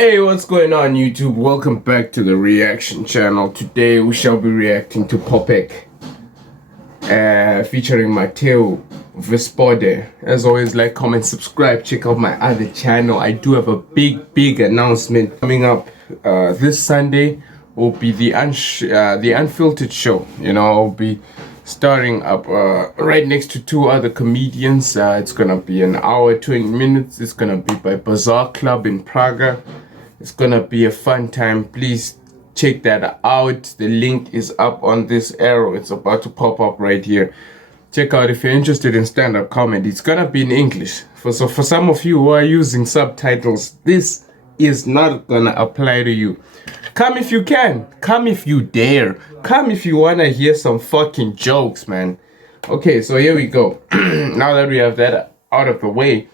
Hey, what's going on YouTube? Welcome back to the reaction channel. Today we shall be reacting to Popek featuring Matheo, Wodospady. As always, like, comment, subscribe, check out my other channel. I do have a big announcement coming up. This Sunday will be the unfiltered show. You know, I'll be starting up right next to two other comedians. It's gonna be an hour 20 minutes. It's gonna be by Bazaar Club in Praga. It's gonna be a fun time. Please check that out. The link is up on this arrow. It's about to pop up right here. Check out if you're interested in stand-up comedy. It's gonna be in English. For some of you who are using subtitles, this is not gonna apply to you. Come if you can. Come if you dare. Come if you wanna hear some fucking jokes, man. Okay, so here we go. Now that we have that out of the way,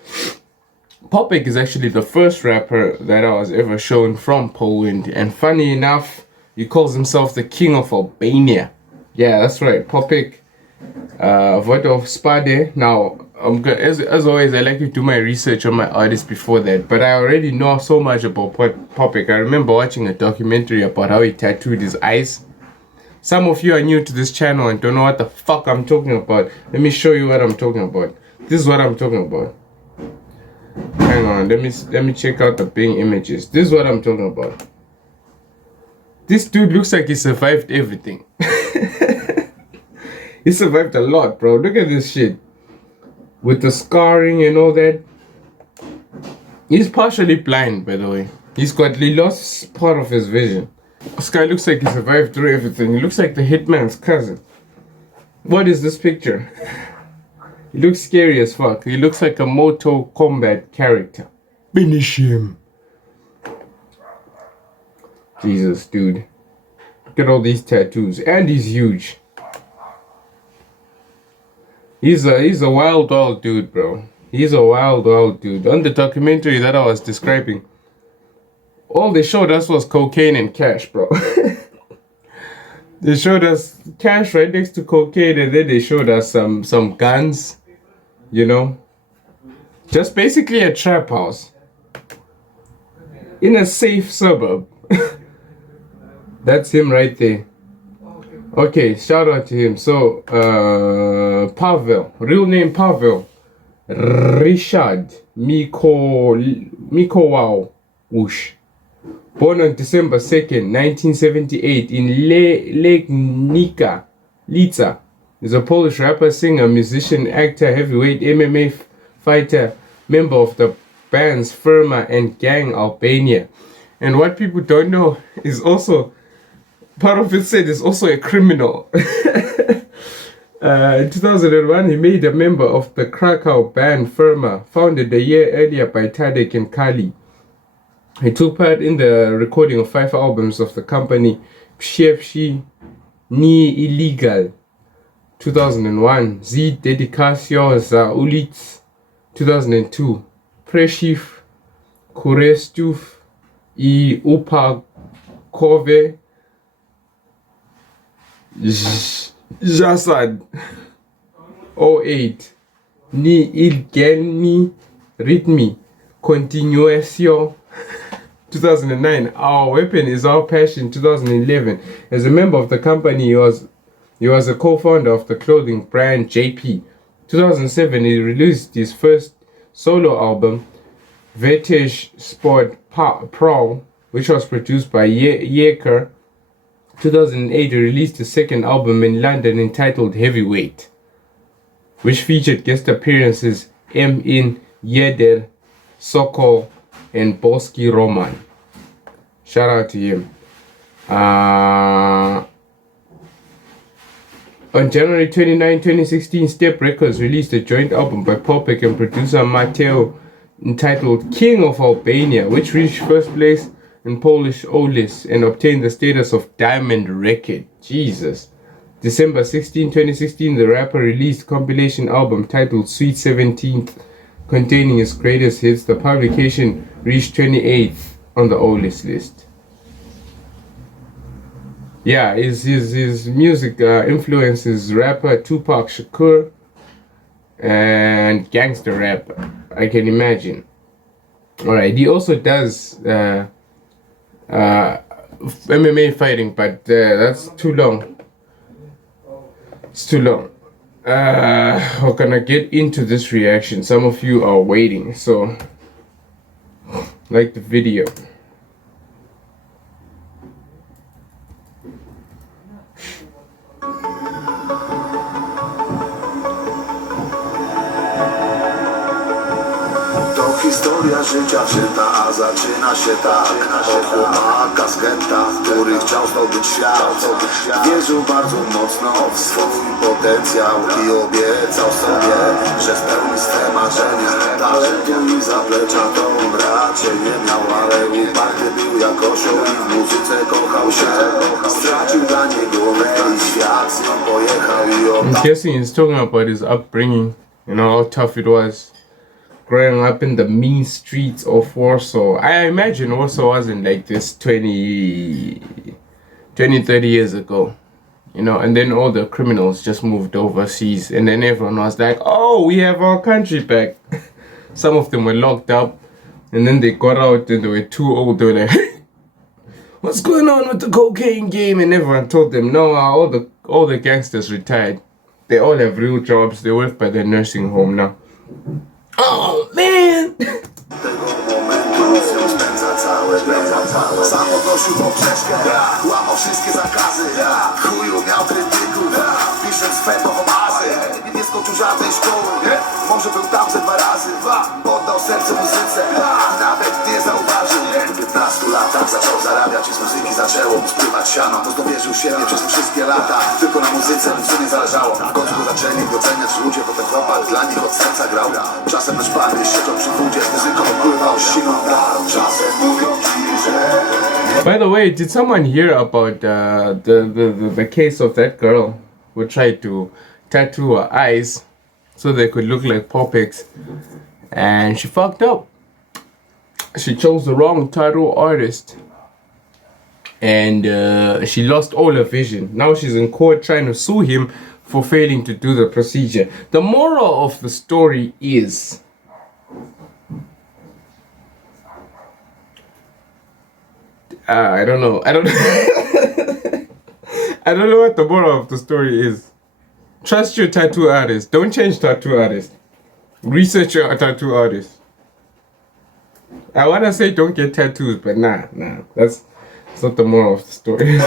Popek is actually the first rapper that I was ever shown from Poland, and funny enough, he calls himself the king of Albania. Yeah, that's right, Popek, Wodospady. Now, as always, I like to do my research on my artists before that, but I already know so much about Popek. I remember watching a documentary about how he tattooed his eyes. Some of you are new to this channel and don't know what the fuck I'm talking about. Let me show you what I'm talking about. This is what I'm talking about. Hang on, let me check out the Bing images. This is what I'm talking about. This dude looks like he survived everything. He survived a lot, bro. Look at this shit. With the scarring and all that. He's partially blind, by the way. He lost part of his vision. This guy looks like he survived through everything. He looks like the hitman's cousin. What is this picture? He looks scary as fuck. He looks like a Mortal Kombat character. Finish him. Jesus, dude. Look at all these tattoos. And he's huge. He's a wild dude, bro. He's a wild dude. On the documentary that I was describing, all they showed us was cocaine and cash, bro. They showed us cash right next to cocaine, and then they showed us some guns, you know. Just basically a trap house in a safe suburb. That's him right there. Okay, shout out to him. So, Pavel, real name Pavel Richard Mikołajewicz. Born on December 2nd, 1978 in Legnica, Litza. Is a Polish rapper, singer, musician, actor, heavyweight MMA fighter, member of the bands Firma and Gang Albania. And what people don't know is also, part of it said, is also a criminal. In 2001, he made a member of the Krakow band Firma, founded a year earlier by Tadek and Kali. He took part in the recording of 5 albums of the company Pierwszy Nielegal 2001, Z Dedykacją za ulic 2002, Przeciw Kościołów I Upadkowe Zasad 08, Nielegalni Rytmi Continuation 2009, Our Weapon is Our Passion 2011. As a member of the company, he was a co-founder of the clothing brand JP. 2007, he released his first solo album, Vintage Sport Pro, which was produced by Yeager. 2008, he released his second album in London entitled Heavyweight, which featured guest appearances in Yeder, Sokol, and Boski Roman. Shout out to him. On January 29, 2016, Step Records released a joint album by Popek and producer Matheo entitled King of Albania, which reached first place in Polish O-list and obtained the status of Diamond Record. Jesus. December 16, 2016, the rapper released a compilation album titled Sweet 17th, containing his greatest hits. The publication reached 28th on the O-list list. Yeah, his music influences rapper Tupac Shakur and gangster rap, I can imagine. Alright, he also does uh, MMA fighting, but that's too long. It's too long. We're gonna get into this reaction. Some of you are waiting, so like the video. Historia życia wzięta, a zaczyna się tak. Od chłopaka z getta, który chciał zdobyć świat. Wierzył bardzo mocno w swój potencjał i obiecał sobie, że spełni swe marzenia. Talentu i zaplecza to on raczej nie miał, ale uparty był jak osioł i w muzyce kochał się. Stracił dla niego i świat z nią pojechał i I'm guessing he's talking about his upbringing, you know, how tough it was growing up in the mean streets of Warsaw. I imagine Warsaw wasn't like this 20, 30 years ago, you know, and then all the criminals just moved overseas, and then everyone was like, oh, we have our country back. Some of them were locked up, and then they got out and they were too old. They were like, hey, what's going on with the cocaine game? And everyone told them, no, all the gangsters retired. They all have real jobs. They work by the nursing home now. Oh man! Sam podnosił poprzeczkę, łamał wszystkie zakazy. Chuju miał krytyków, pisząc swe pochomazy. Nie skończył żadnej szkoły, może był tam ze 2 razy. Poddał serce muzyce, nawet nie zauważył. W 15 latach zaczął zarabiać i z muzyki zaczęło mu spływać siano. Dowierzył siebie przez te wszystkie lata, tylko na muzyce mu nie zależało. W końcu go zaczęli doceniać ludzie, bo ten chłopak dla nich od serca grał. Czasem na szpany siedzą przy wódzie, z muzyką pływał siną darą. Czasem mówią ci, że... By the way, did someone hear about the case of that girl who tried to tattoo her eyes so they could look like Popek's, and she fucked up. She chose the wrong tattoo artist, and she lost all her vision. Now she's in court trying to sue him for failing to do the procedure. The moral of the story is, I don't know. I don't know what the moral of the story is. Trust your tattoo artist. Don't change tattoo artist. Research your tattoo artist. I wanna say don't get tattoos, but nah. That's not the moral of the story.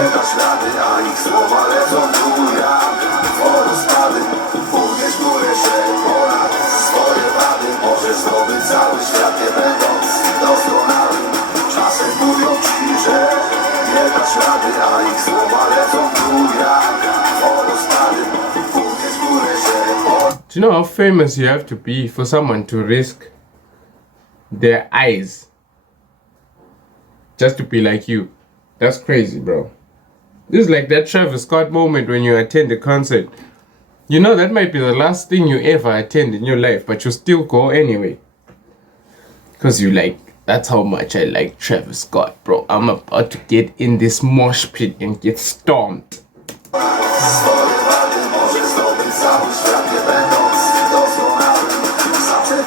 Do you know how famous you have to be for someone to risk their eyes just to be like you? That's crazy, bro. This is like that Travis Scott moment when you attend a concert. You know that might be the last thing you ever attend in your life, but you still go anyway. Because you like, that's how much I like Travis Scott, bro. I'm about to get in this mosh pit and get stomped.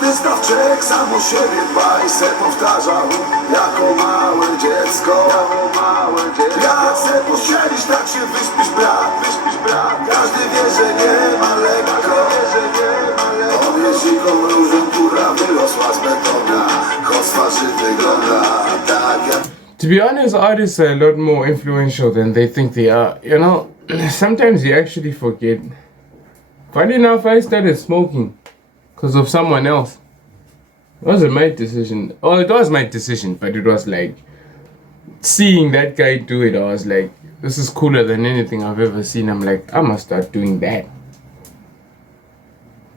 Wystawczek sam o siebie dba i se powtarzał jako małe dziecko. Jak se posiedzisz, tak się wyśpisz brat. Każdy wie, że nie ma lekko. On jest dziką różą, która wyrosła z betona. Choć twarzy wygląda tak jak... To be honest, artists are a lot more influential than they think they are. You know, sometimes you actually forget. Funny enough, I started smoking because of someone else. It wasn't my decision. Oh, it was my decision, but it was like seeing that guy do it. I was like, this is cooler than anything I've ever seen. I'm like, I must start doing that.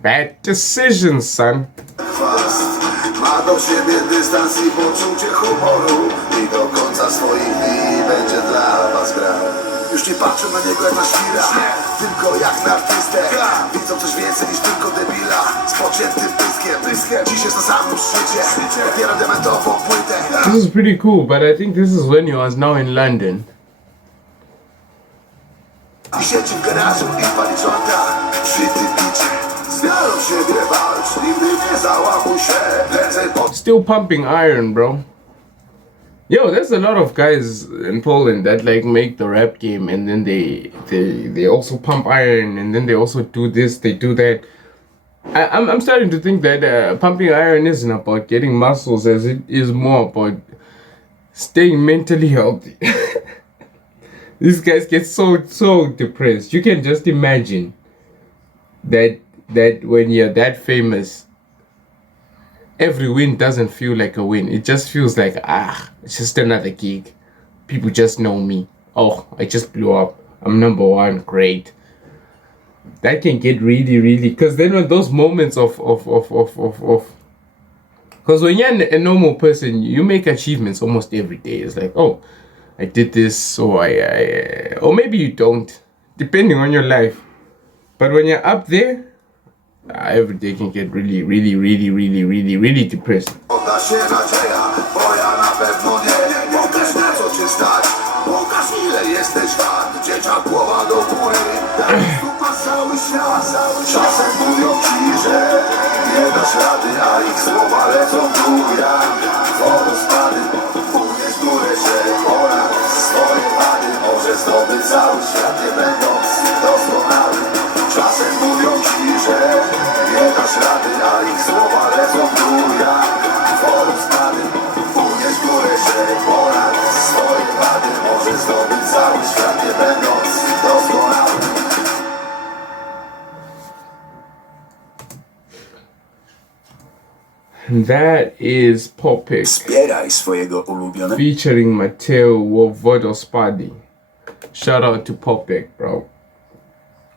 Bad decisions, son. Ma do siebie dystans i poczucie humoru i do końca swoich dni będzie dla was grał. Już nie patrzę na niego jak na świra, tylko jak na artystę. Widzą coś więcej niż tylko debila z pociętym pyskiem. Dziś jest na samym szczycie, dopiero dementową płytę. This is pretty cool, but I think this is when he was now in London. I siedzi w garażu i pali czorta, żyty bicie. Zmiarą siebie walcz, nigdy nie załamuj się. Still pumping iron, bro. Yo, there's a lot of guys in Poland that like make the rap game, and then they also pump iron, and then they also do this, they do that. I'm starting to think that pumping iron isn't about getting muscles, as it is more about staying mentally healthy. These guys get so depressed. You can just imagine that when you're that famous, every win doesn't feel like a win. It just feels like it's just another gig. People just know me. Oh, I just blew up. I'm number one. Great. That can get really, because then when those moments of because when you're a normal person, you make achievements almost every day. It's like, oh, I did this, or or maybe you don't, depending on your life. But when you're up there, every day can get really depressed. Odda się nadzieja, bo ja na pewno nie. Pokaż na co cię stać, pokaż ile jesteś wart. Dzieciak głowa do góry, tu masz cały świat. Czasem mówią ci, że nie dasz rady, a ich słowa lecą w dół jak wodospady. Płyniesz w górę, że pora swoje wady. Może zdobyć cały świat, nie będąc doskonały. Czasem mówią ci, że nie dasz rady, a ich słowa lecą w dół jak wodospady. Płyniesz w górę, że pora swoje wady. Może zdobyć cały świat, nie będąc doskonały. That is Popek Wspieraj swojego ulubionego. featuring Matheo Wodospady. Shout out to Popek, bro.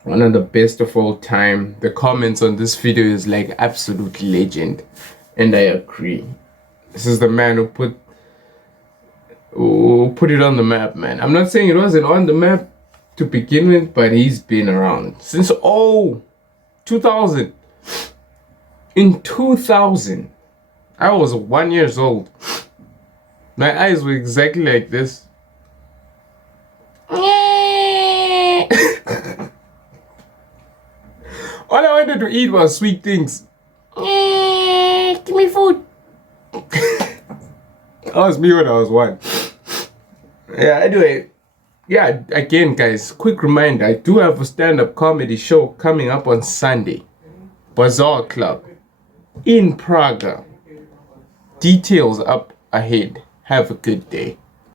One of the best of all time. The comments on this video is like absolute legend, and I agree. This is the man who put it on the map, man. I'm not saying it wasn't on the map to begin with, but he's been around since 2000. In 2000, I was 1 year old. My eyes were exactly like this. All I wanted to eat was sweet things. Give me food. That was me when I was 1. Yeah, anyway. Yeah, again, guys, quick reminder. I do have a stand-up comedy show coming up on Sunday. Bazaar Club in Praga. Details up ahead. Have a good day.